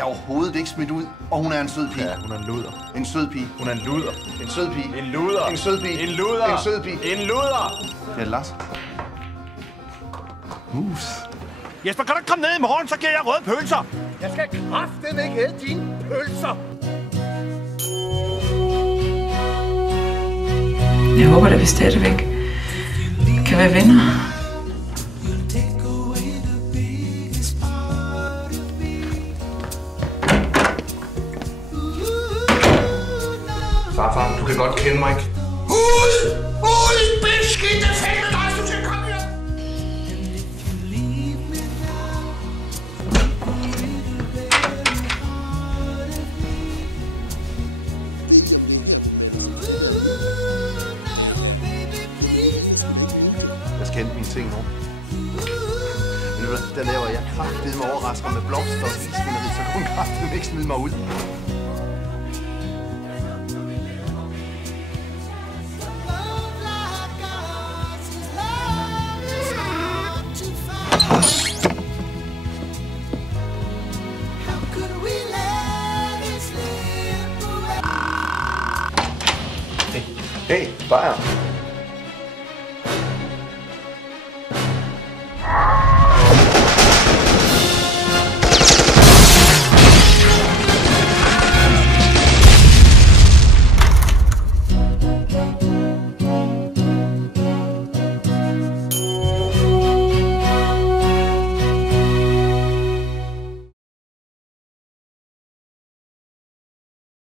Jeg er overhovedet ikke smidt ud, og hun er en sød pige. Ja, hun er en luder. En sød pige. Hun er en luder. En sød pige. En luder. En sød pige. En luder. En sød pige. En luder. Ja, Lars. Mus. Jesper, kan du komme ned i morgen, så giver jeg røde pølser. Jeg skal kraftedeme ikke æde dine pølser. Jeg håber, at vi stadigvæk kan være venner. Farfar, du kan godt kende mig, ikke? Ud, beskidte fælde dig, du skal komme her. Jeg skal hente mine ting nu. Men ved du, der laver jeg kraftedeme overrasker med blomster og isvineri, så kan hun kraftedeme ikke smide mig ud. Hey, Bayer.